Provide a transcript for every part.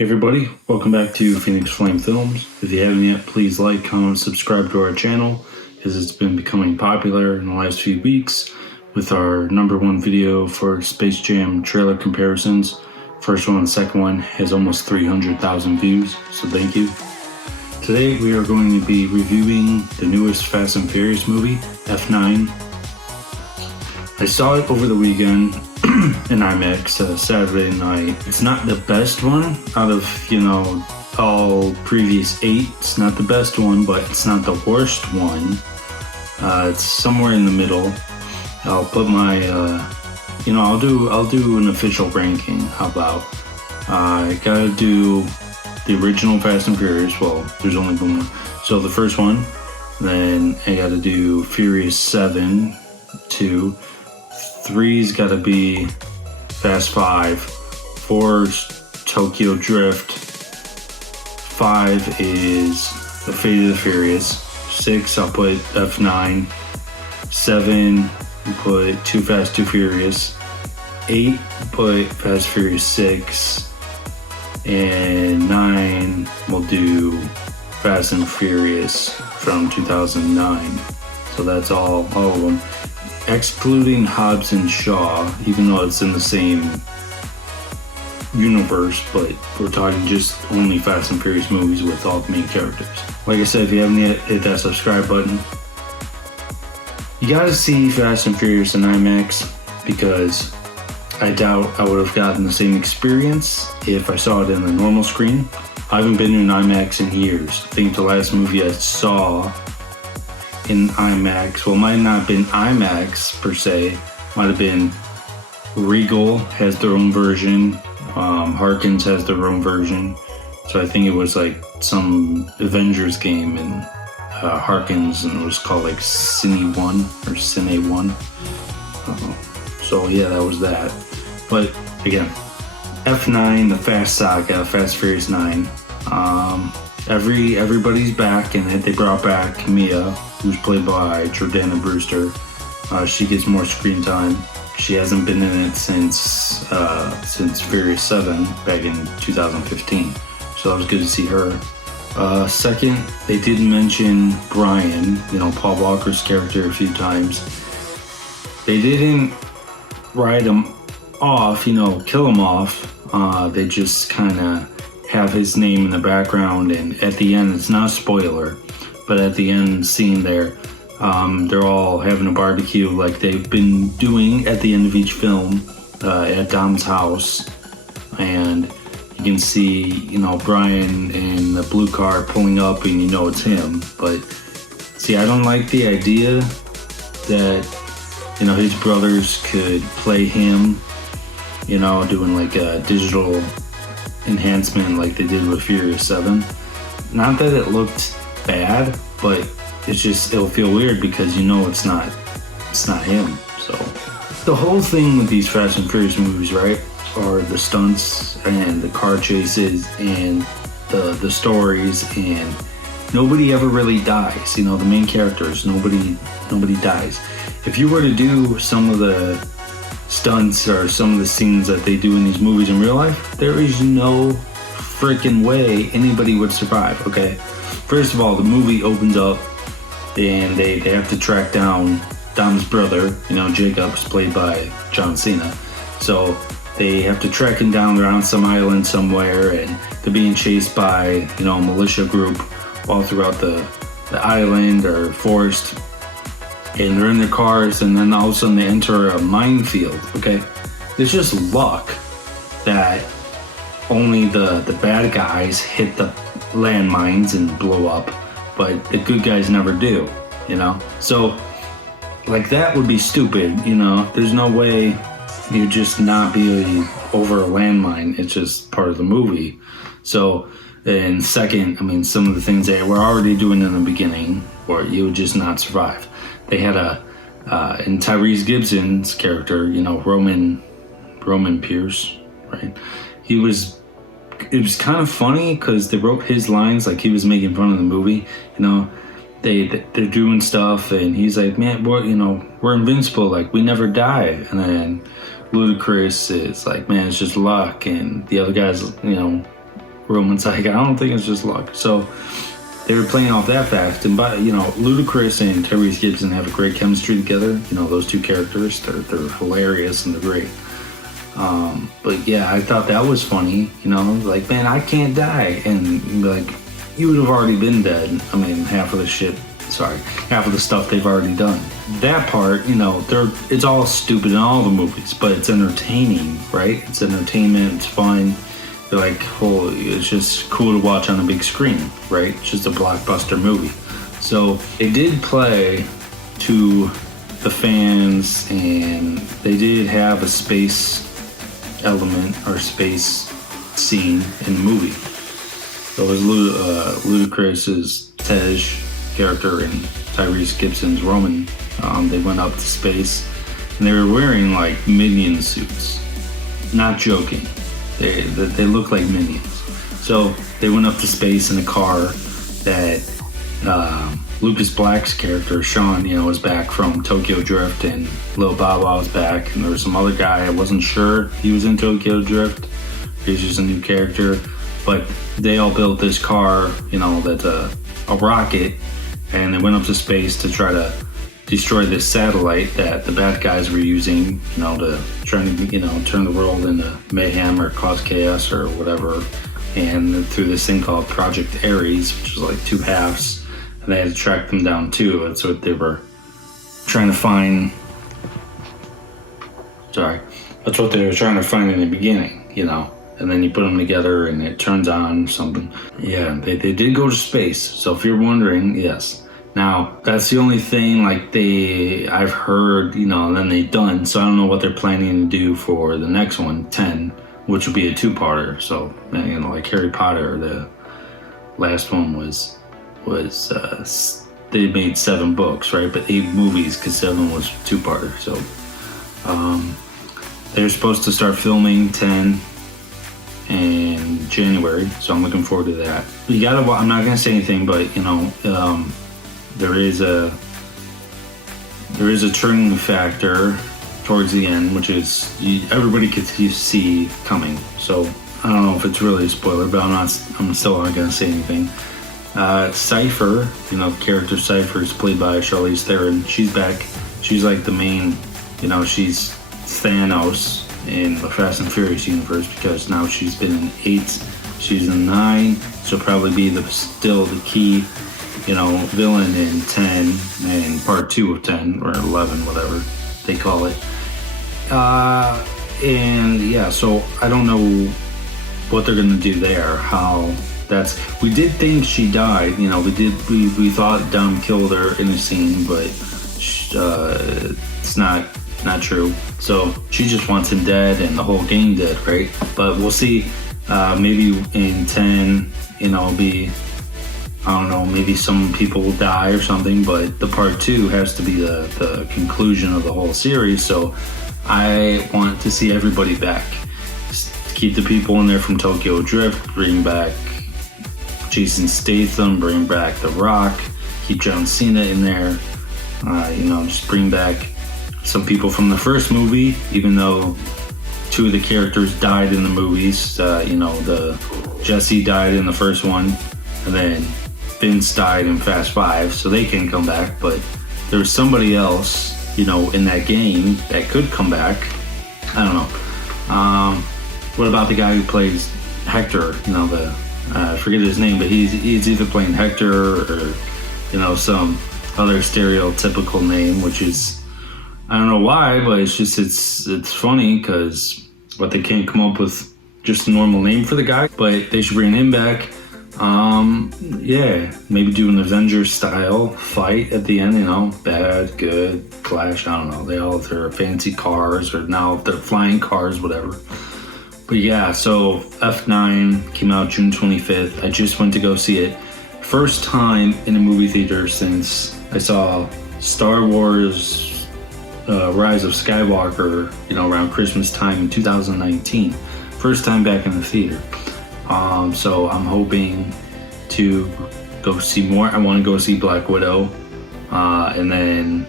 Hey everybody, welcome back to Phoenix Flame Films. If you haven't yet, please like, comment, subscribe to our channel, as it's been becoming popular in the last few weeks with our #1 video for Space Jam trailer comparisons. First one and the second one has almost 300,000 views, so thank you. Today we are going to be reviewing the newest Fast and Furious movie, F9. I saw it over the weekend in IMAX Saturday night. It's not the best one out of, all previous 8. It's not the best one, but it's not the worst one. It's somewhere in the middle. I'll put my, I'll do an official ranking. How about? I gotta do the original Fast and Furious. Well, there's only one. So the first one. Then I gotta do Furious 7, 2. 3's gotta be Fast 5. 4's Tokyo Drift. 5 is The Fate of the Furious. 6, I'll put F9. 7, I'll put Too Fast, Too Furious. 8, put Fast Furious 6. And 9, we'll do Fast and Furious from 2009. So that's all of them. Excluding Hobbs and Shaw, even though it's in the same universe, but we're talking just only Fast and Furious movies with all the main characters. Like I said, if you haven't yet, hit that subscribe button. You gotta see Fast and Furious in IMAX, because I doubt I would have gotten the same experience if I saw it in the normal screen. I haven't been in IMAX in years. I think the last movie I saw in IMAX, well, might not have been IMAX per se, might have been Regal has their own version, Harkins has their own version, so I think it was like some Avengers game in Harkins, and it was called like Cine 1 or Cine 1. So yeah, that was that. But again, F9, the Fast Saga, Fast Furious 9. Everybody's back, and they brought back Mia, who's played by Jordana Brewster. She gets more screen time. She hasn't been in it since Furious 7 back in 2015. So that was good to see her. Second, they did mention Brian, Paul Walker's character, a few times. They didn't write him off, kill him off. They just kind of have his name in the background, and at the end, it's not a spoiler, but at the end scene there, they're all having a barbecue like they've been doing at the end of each film at Dom's house, and you can see, Brian in the blue car pulling up, and it's him. But see, I don't like the idea that, his brothers could play him, doing like a digital enhancement like they did with Furious 7. Not that it looked bad, but it'll feel weird because it's not him. So the whole thing with these Fast and Furious movies, right, are the stunts and the car chases and the stories, and nobody ever really dies. The main characters, nobody dies. If you were to do some of the stunts or some of the scenes that they do in these movies in real life, there is no freaking way anybody would survive, okay? First of all, the movie opens up and they have to track down Dom's brother, Jacob's played by John Cena. So they have to track him down. They're on some island somewhere, and they're being chased by, a militia group all throughout the island or forest. And they're in their cars, and then all of a sudden they enter a minefield, okay? It's just luck that only the bad guys hit the landmines and blow up, but the good guys never do, So, like, that would be stupid, There's no way you just not be over a landmine. It's just part of the movie. So, and second, some of the things they were already doing in the beginning, or you would just not survive. They had in Tyrese Gibson's character, Roman Pierce, right? It was kind of funny because they wrote his lines like he was making fun of the movie. They're doing stuff, and he's like, man, we're invincible, like we never die. And then Ludacris is like, man, it's just luck. And the other guys, Roman's like, I don't think it's just luck. So they were playing off that fact, and Ludacris and Tyrese Gibson have a great chemistry together. Those two characters, they're hilarious and they're great. But yeah, I thought that was funny. Like, man, I can't die, and like, you would have already been dead. I mean, half of the stuff they've already done. That part, it's all stupid in all the movies, but it's entertaining, right? It's entertainment. It's fun. They're like, it's just cool to watch on a big screen, right? It's just a blockbuster movie. So it did play to the fans, and they did have a space element or space scene in the movie. So it was Ludacris's Tej character and Tyrese Gibson's Roman. They went up to space, and they were wearing like minion suits. Not joking. They look like minions. So they went up to space in a car that Lucas Black's character, Sean, was back from Tokyo Drift, and Lil Bow Wow was back, and there was some other guy. I wasn't sure he was in Tokyo Drift. He was just a new character. But they all built this car, that's a rocket, and they went up to space to try to destroy this satellite that the bad guys were using, to try to, turn the world into mayhem or cause chaos or whatever. And through this thing called Project Ares, which was like two halves, and they had to track them down too. That's what they were trying to find. That's what they were trying to find in the beginning, And then you put them together and it turns on something. Yeah, they did go to space. So if you're wondering, yes. Now, that's the only thing I've heard, and then they've done. So I don't know what they're planning to do for the next one, 10, which will be a two-parter. So, like Harry Potter, the last one was they made 7 books, right? But 8 movies, because 7 was two-parter. So they're supposed to start filming 10 in January. So I'm looking forward to that. I'm not going to say anything, but, there is a turning factor towards the end, which is everybody could see coming. So I don't know if it's really a spoiler, but I'm still not gonna say anything. Cypher, the character Cypher is played by Charlize Theron. She's back. She's like the main, she's Thanos in the Fast and Furious universe, because now she's been in 8, she's in 9. She'll probably be still the key villain in 10 and part 2 of 10 or 11, whatever they call it. And yeah, so I don't know what they're gonna do there. We did think she died. We thought Dom killed her in a scene, but it's not true. So she just wants him dead and the whole gang dead, right? But we'll see. Maybe in 10, it'll be, I don't know, maybe some people will die or something, but the part 2 has to be the conclusion of the whole series. So I want to see everybody back. Just keep the people in there from Tokyo Drift, bring back Jason Statham, bring back The Rock, keep John Cena in there, just bring back some people from the first movie, even though 2 of the characters died in the movies. The Jesse died in the first one, and then Vince died in Fast 5, so they can come back, but there's somebody else, in that game that could come back. I don't know. What about the guy who plays Hector? I forget his name, but he's either playing Hector or, some other stereotypical name, which is, I don't know why, but it's funny because they can't come up with just a normal name for the guy, but they should bring him back. Maybe do an Avengers style fight at the end, bad, good, Clash, I don't know. They all have their fancy cars, or now they're flying cars, whatever. But yeah, so F9 came out June 25th. I just went to go see it. First time in a movie theater since I saw Star Wars Rise of Skywalker, around Christmas time in 2019. First time back in the theater. So I'm hoping to go see more. I want to go see Black Widow. And then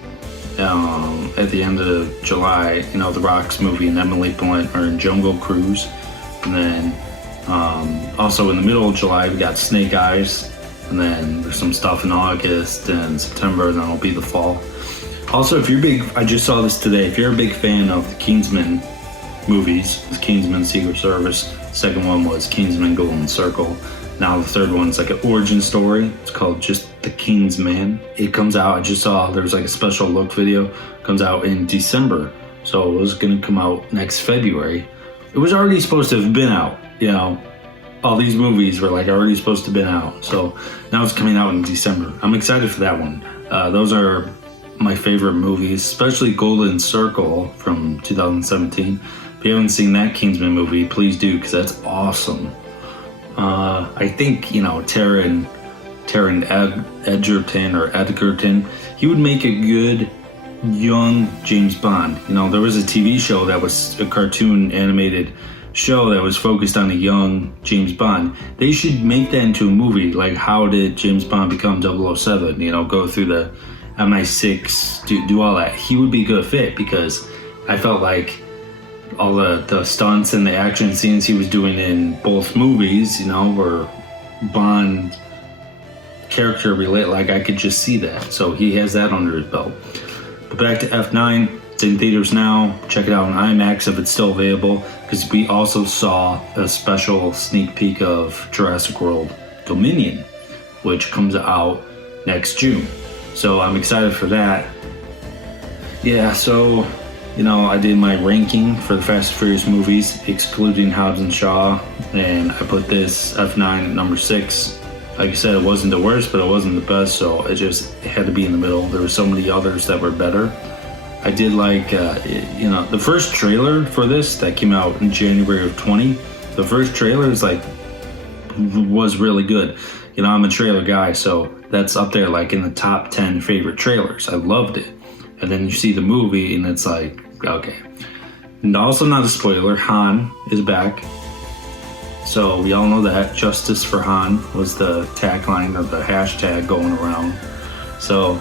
at the end of July, The Rock's movie and Emily Blunt are in Jungle Cruise. And then Also in the middle of July, we got Snake Eyes, and then there's some stuff in August and September, and then it'll be the fall. Also, if you're big, I just saw this today, if you're a big fan of the Kingsman movies, the Kingsman Secret Service, second one was Kingsman Golden Circle. Now the third one's like an origin story. It's called just The Kingsman. It comes out, I just saw there was like a special look video, comes out in December. So it was gonna come out next February. It was already supposed to have been out, you know. All these movies were like already supposed to have been out. So now it's coming out in December. I'm excited for that one. Those are my favorite movies, especially Golden Circle from 2017. If you haven't seen that Kingsman movie, please do, because that's awesome. I think, you know, Taron Egerton, he would make a good young James Bond. You know, there was a TV show that was a cartoon animated show that was focused on a young James Bond. They should make that into a movie. Like, how did James Bond become 007? You know, go through the MI6, do all that. He would be a good fit, because I felt like all the stunts and the action scenes he was doing in both movies, you know, were Bond character related. Like, I could just see that. So he has that under his belt. But back to F9, it's in theaters now. Check it out on IMAX if it's still available, because we also saw a special sneak peek of Jurassic World Dominion, which comes out next June. So I'm excited for that. Yeah, so, you know, I did my ranking for the Fast and Furious movies, excluding Hobbs and Shaw, and I put this F9 at number 6. Like I said, it wasn't the worst, but it wasn't the best, so it had to be in the middle. There were so many others that were better. I did like, you know, the first trailer for this that came out in January of 20, the first trailer was really good. You know, I'm a trailer guy, so that's up there like in the top 10 favorite trailers. I loved it. And then you see the movie and it's like, okay. And also, not a spoiler, Han is back. So we all know that. Justice for Han was the tagline or the hashtag going around. So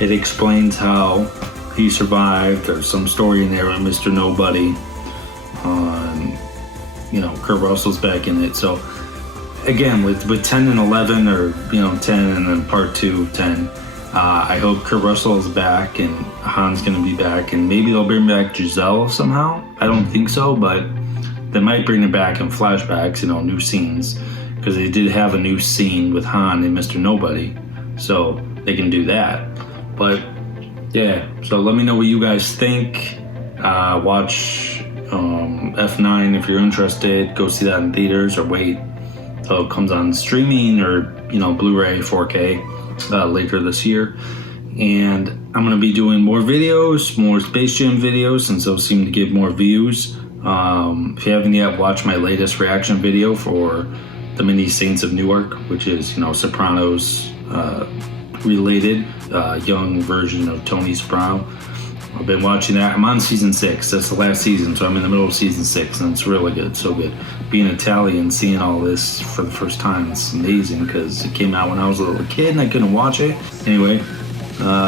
it explains how he survived. There's some story in there with Mr. Nobody. You know, Kurt Russell's back in it. So again, with 10 and 11, or, you know, 10 and then part 2 of 10, I hope Kurt Russell is back and Han's gonna be back, and maybe they'll bring back Giselle somehow. I don't think so, but they might bring it back in flashbacks, you know, new scenes, because they did have a new scene with Han and Mr. Nobody, so they can do that. But yeah, so let me know what you guys think. Watch F9 if you're interested. Go see that in theaters, or wait till it comes on streaming, or, you know, Blu-ray 4K later this year. And I'm going to be doing more videos, more Space Jam videos, since those seem to get more views. If you haven't yet, watch my latest reaction video for The Many Saints of Newark, which is, you know, Sopranos related, young version of Tony Soprano. I've been watching that. I'm on season 6. That's the last season, so I'm in the middle of season 6, and it's really good, so good. Being Italian, seeing all this for the first time, it's amazing, because it came out when I was a little kid and I couldn't watch it. Anyway,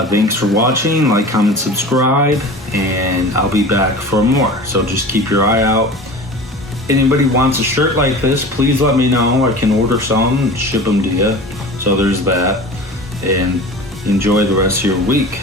thanks for watching. Like, comment, subscribe, and I'll be back for more. So just keep your eye out. Anybody wants a shirt like this, please let me know. I can order some and ship them to you. So there's that. And enjoy the rest of your week.